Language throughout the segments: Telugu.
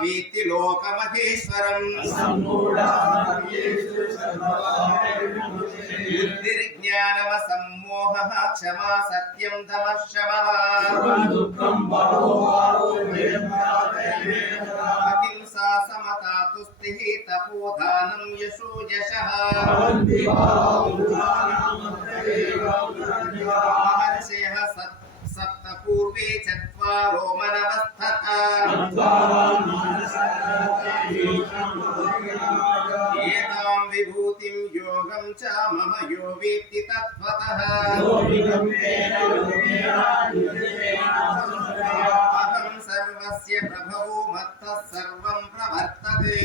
వీతి లోక మహేశ్వరం బుద్ధిర్జ్ఞానవ సమ్మోహ క్షమా సత్యం తమ అహింసా సమతా తుస్తిః తపోదానం యశో యశః. पूर्वे चत्वारो मनवस्ततः एतां विभूतिं योगं च मम यो वेत्ति तत्त्वतः। अहं सर्वस्य प्रभवो मत्तः सर्वं प्रवर्तते।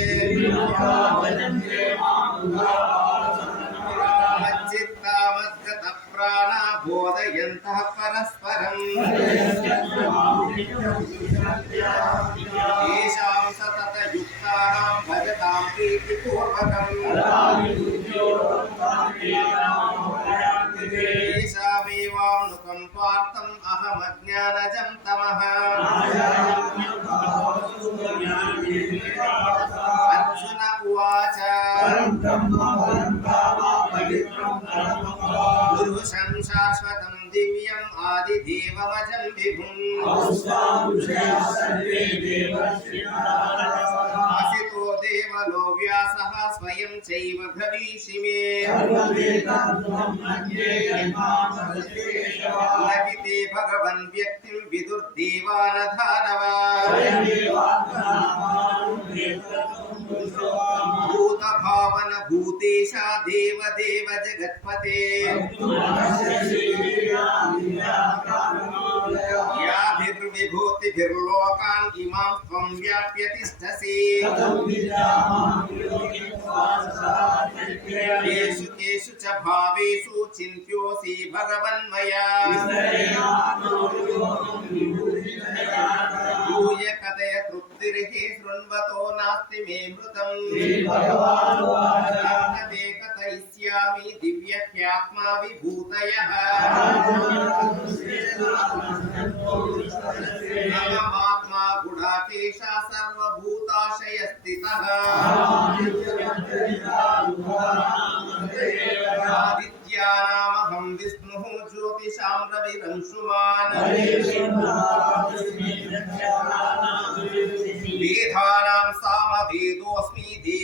येषां सततयुक्तानां भजतां प्रीतिपूर्वकम् येषामेवानुकं पार्थम् अहमज्ञानजं तमः अर्जुन उवाच आसितो देवलो व्यासः स्वयं चैव भविषि मे न हि ते भगवन् व्यक्तिं विदुर्देवानधानवा भूतेशा देवदेव जगत्पते। याभिर्विभूतिभिर्लोकान् इमां त्वं व्याप्य तिष्ठसि। केषु केषु च भावेषु चिन्त्योऽसि भगवन्मया। ते कथयिष्यामि दिव्यह्यात्मा विभूतयः अहमात्मा गुडाकेशा सर्वभूताशयस्थितः आदित्यानामहं विष्णुः ज्योतिषां रविरंशुमान् वेदानां सामवेदोऽस्मि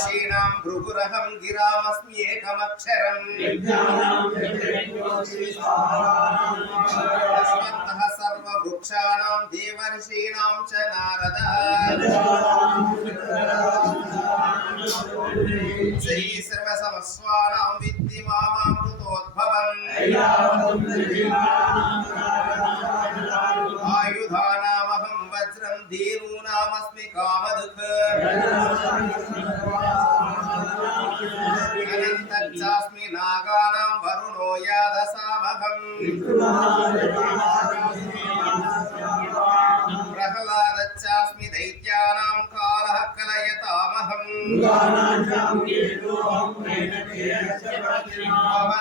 महर्षीणां भृगुरहं गिरामस्मि एकमक्षरम् अश्वत्थः सर्ववृक्षाणां देवर्षीणां च नारदः श्री सर्वसमस्वानां विद्धि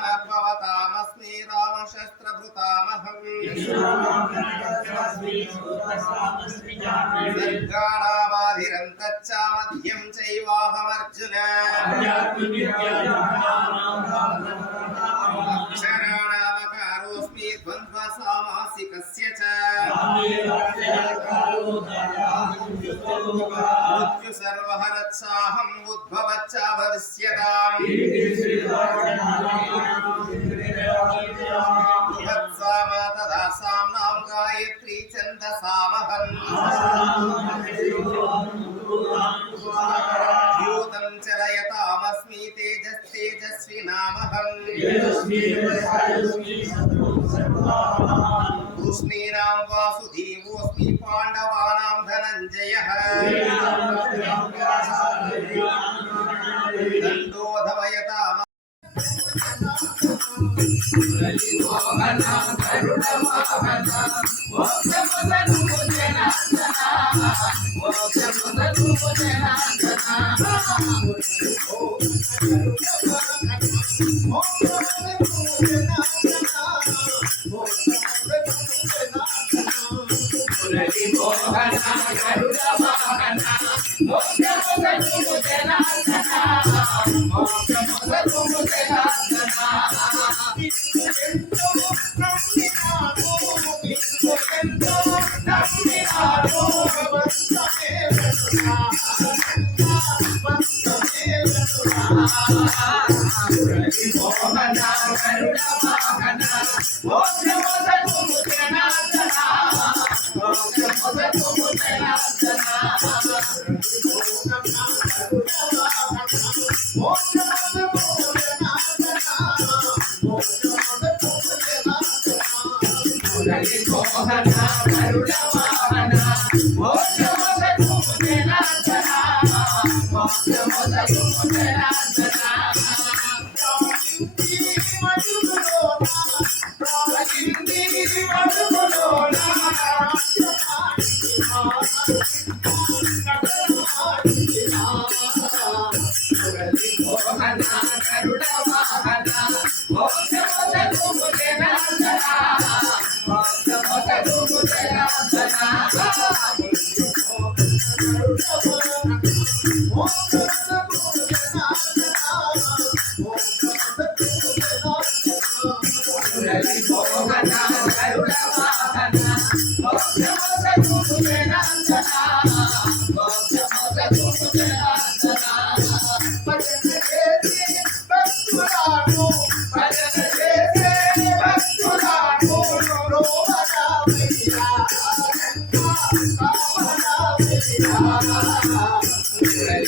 पवनपवतामस्मि रामशस्त्रभृतामहम्। सर्गाणामाधिरन्तच्चामध्यं चैवाहमर्जुन। अक्षराणामकारोऽस्मि द्वन्द्वसामासिकस्य च। मृत्यु सर्वहरत्साहम् उद्भवच्च भविष्यताम्। దండోధమయత మోహన మోహన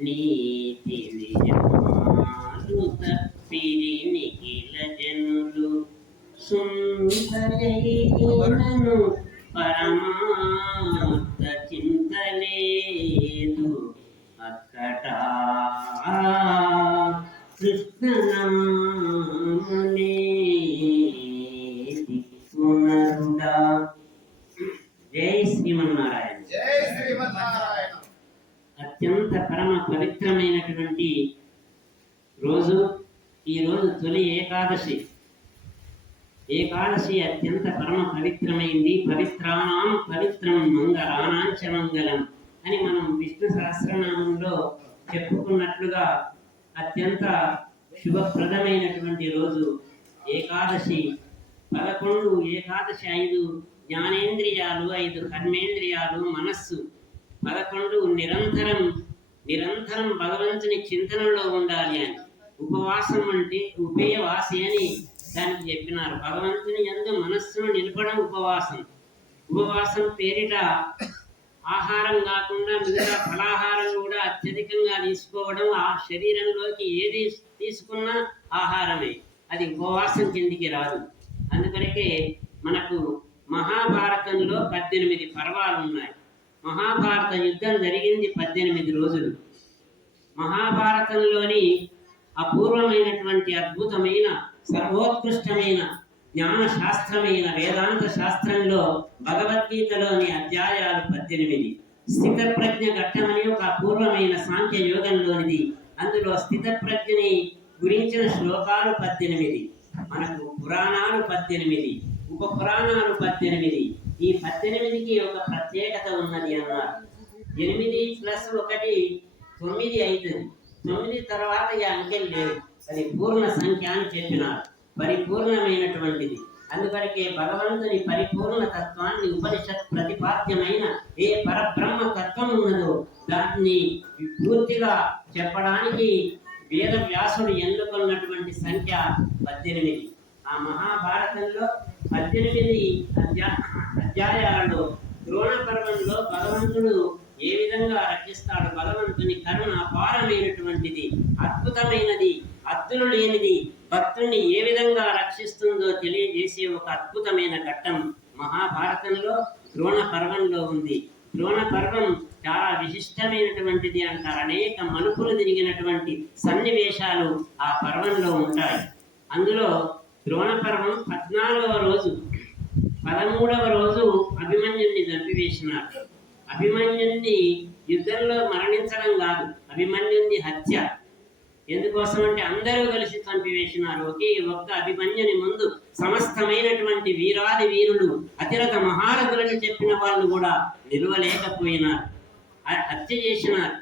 Nee, nee, nee. అత్యంత పరమ పవిత్రమైనటువంటి రోజు. ఈ రోజు తొలి ఏకాదశి. ఏకాదశి అత్యంత పరమ పవిత్రమైంది. పవిత్రానాం పవిత్రం మంగళానాంచ మంగళం అని మనం విష్ణు సహస్రనామంలో చెప్పుకున్నట్లుగా అత్యంత శుభప్రదమైనటువంటి రోజు ఏకాదశి. పదకొండు ఏకాదశి ఐదు జ్ఞానేంద్రియాలు ఐదు కర్మేంద్రియాలు మనస్సు పదకొండు నిరంతరం నిరంతరం భగవంతుని చింతనలో ఉండాలి అని. ఉపవాసం అంటే ఉపేయవాసి అని దానికి చెప్పినారు. భగవంతుని ఎందు మనస్సును నిలపడం ఉపవాసం. ఉపవాసం పేరిట ఆహారం కాకుండా మిగతా ఫలాహారం కూడా అత్యధికంగా తీసుకోవడం ఆ శరీరంలోకి ఏది తీసుకున్నా ఆహారమే. అది ఉపవాసం కిందికి రాదు. అందుకొరకే మనకు మహాభారతంలో పద్దెనిమిది పర్వాలు ఉన్నాయి. మహాభారత యుద్ధం జరిగింది పద్దెనిమిది రోజులు. మహాభారతంలోని అపూర్వమైనటువంటి అద్భుతమైన సర్వోత్కృష్టమైన జ్ఞాన శాస్త్రమైన వేదాంత శాస్త్రంలో భగవద్గీతలోని అధ్యాయాలు పద్దెనిమిది. స్థిత ప్రజ్ఞ ఘట్టమని ఒక అపూర్వమైన సాంఖ్య యోగంలోనిది. అందులో స్థిత ప్రజ్ఞని గురించిన శ్లోకాలు పద్దెనిమిది. మనకు పురాణాలు పద్దెనిమిది. ఉప పురాణాలు పద్దెనిమిది. ఈ పద్దెనిమిదికి ఒక ప్రత్యేకత ఉన్నది అన్నారు. ఎనిమిది ప్లస్ ఒకటి తొమ్మిది అవుతుంది తొమ్మిది తర్వాత ఈ అంకెలు లేవు. అది పూర్ణ సంఖ్య అని చెప్పినారు. పరిపూర్ణమైనటువంటిది. అందుకనికే భగవంతుని పరిపూర్ణ తత్వాన్ని ఉపనిషత్ ప్రతిపాద్యమైన ఏ పరబ్రహ్మ తత్వం ఉన్నదో దాన్ని పూర్తిగా చెప్పడానికి వేద వ్యాసుడు ఎన్నుకున్నటువంటి సంఖ్య పద్దెనిమిది. ఆ మహాభారతంలో పద్దెనిమిది అధ్యా అధ్యాయాలలో ద్రోణ పర్వంలో భగవంతుడు ఏ విధంగా రక్షిస్తాడు? భగవంతుని కరుణ అపారమైనటువంటిది అద్భుతమైనది అద్దులు లేనిది భక్తుణ్ణి ఏ విధంగా రక్షిస్తుందో తెలియజేసే ఒక అద్భుతమైన ఘట్టం మహాభారతంలో ద్రోణ పర్వంలో ఉంది. ద్రోణ పర్వం చాలా విశిష్టమైనటువంటిది అంటారు. అనేక మలుపులు తిరిగినటువంటి సన్నివేశాలు ఆ పర్వంలో ఉంటాయి. అందులో ద్రోణ పర్వం పద్నాలుగవ రోజు పదమూడవ రోజు అభిమన్యుణ్ణి చంపివేసినారు అభిమన్యుణ్ణి యుద్ధంలో మరణించడం కాదు అభిమన్యుని హత్య. ఎందుకోసం అంటే అందరూ కలిసి చంపివేసినారు. ఒకే ఒక్క అభిమన్యుని ముందు సమస్తమైనటువంటి వీరాది వీరులు అతిరత మహారథులని చెప్పిన వాళ్ళు కూడా నిలవలేకపోయినారు. హత్య చేసినారు.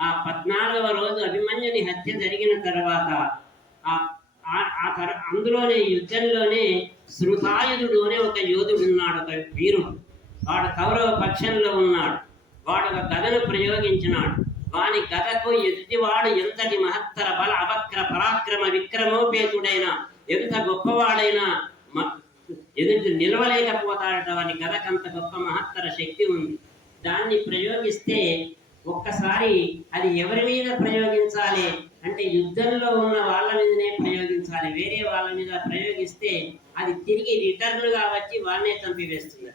ఆ పద్నాలుగవ రోజు అభిమన్యుని హత్య జరిగిన తర్వాత ఆ ఆ- ఆ తర అందులోనే యుద్ధంలోనే శృతాయుధుడు అనే ఒక యోధుడు ఉన్నాడు ఒక వీరుడు. వాడు కౌరవ పక్షంలో ఉన్నాడు. వాడు ఒక గదను ప్రయోగించినాడు. వాని గదకు ఎదుటివాడు ఎంతటి మహత్తర బల అవక్ర పరాక్రమ విక్రమోపేతుడైన ఎంత గొప్పవాడైనా ఎదుటి నిలవలేకపోతాడట. వాని గదకంత గొప్ప మహత్తర శక్తి ఉంది. దాన్ని ప్రయోగిస్తే ఒక్కసారి అది ఎవరి మీద ప్రయోగించాలి? అంటే యుద్ధంలో ఉన్న వాళ్ళ మీదనే ప్రయోగించాలి. వేరే వాళ్ళ మీద ప్రయోగిస్తే అది తిరిగి రిటర్న్గా వచ్చి వాళ్ళనే చంపివేస్తుంది.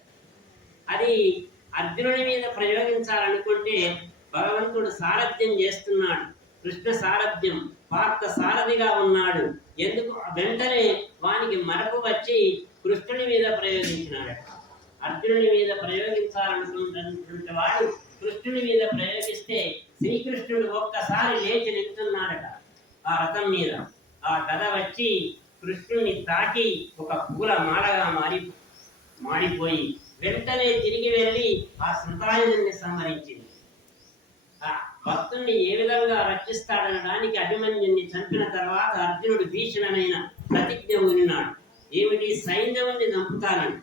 అది అర్జునుడి మీద ప్రయోగించాలనుకుంటే భగవంతుడు సారథ్యం చేస్తున్నాడు. కృష్ణ సారథ్యం పార్థ సారథిగా ఉన్నాడు. ఎందుకు? వెంటనే వానికి మరపు వచ్చి కృష్ణుడి మీద ప్రయోగించినాడు అర్జునుడి మీద ప్రయోగించాలనుకున్నటువంటి వాడు కృష్ణుడి మీద ప్రయోగిస్తే శ్రీకృష్ణుడు ఒక్కసారి లేచి నిల్చున్నాడట. ఆ రథం మీద ఆ గద వచ్చి కృష్ణుని తాకి ఒక పూల మాలగా మారి మాడిపోయి వెంటనే తిరిగి వెళ్ళి ఆ శృతాయుధుని సంహరించింది. ఆ భక్తుణ్ణి ఏ విధంగా రక్షిస్తాడనడానికి అభిమన్యుని చంపిన తర్వాత అర్జునుడు భీషణమైన ప్రతిజ్ఞ ఊరినాడు. ఏమిటి? సైన్యముని చంపుతానని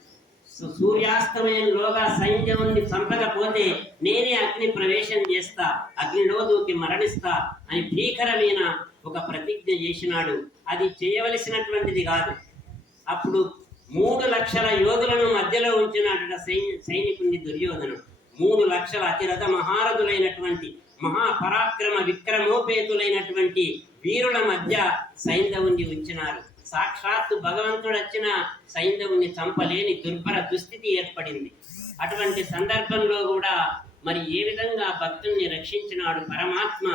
సూర్యాస్తమయంలోగా సైన్యముని చంపకపోతే నేనే అగ్ని ప్రవేశం చేస్తా అగ్నిలో దూకి మరణిస్తా అని భీకరమైన ఒక ప్రతిజ్ఞ చేసినాడు. అది చేయవలసినటువంటిది కాదు. అప్పుడు మూడు లక్షల యోధులను మధ్యలో ఉంచినాడట సైన్య సైనికుని దుర్యోధనుడు మూడు లక్షల అతిరథ మహారథులైనటువంటి మహాపరాక్రమ విక్రమోపేతులైనటువంటి వీరుల మధ్య సైంధవుని ఉంచినారు. సాక్షాత్తు భగవంతుడు వచ్చిన సైంధవుని చంపలేని దుర్భర దుస్థితి ఏర్పడింది. అటువంటి సందర్భంలో కూడా మరి ఏ విధంగా భక్తుల్ని రక్షించినాడు పరమాత్మ?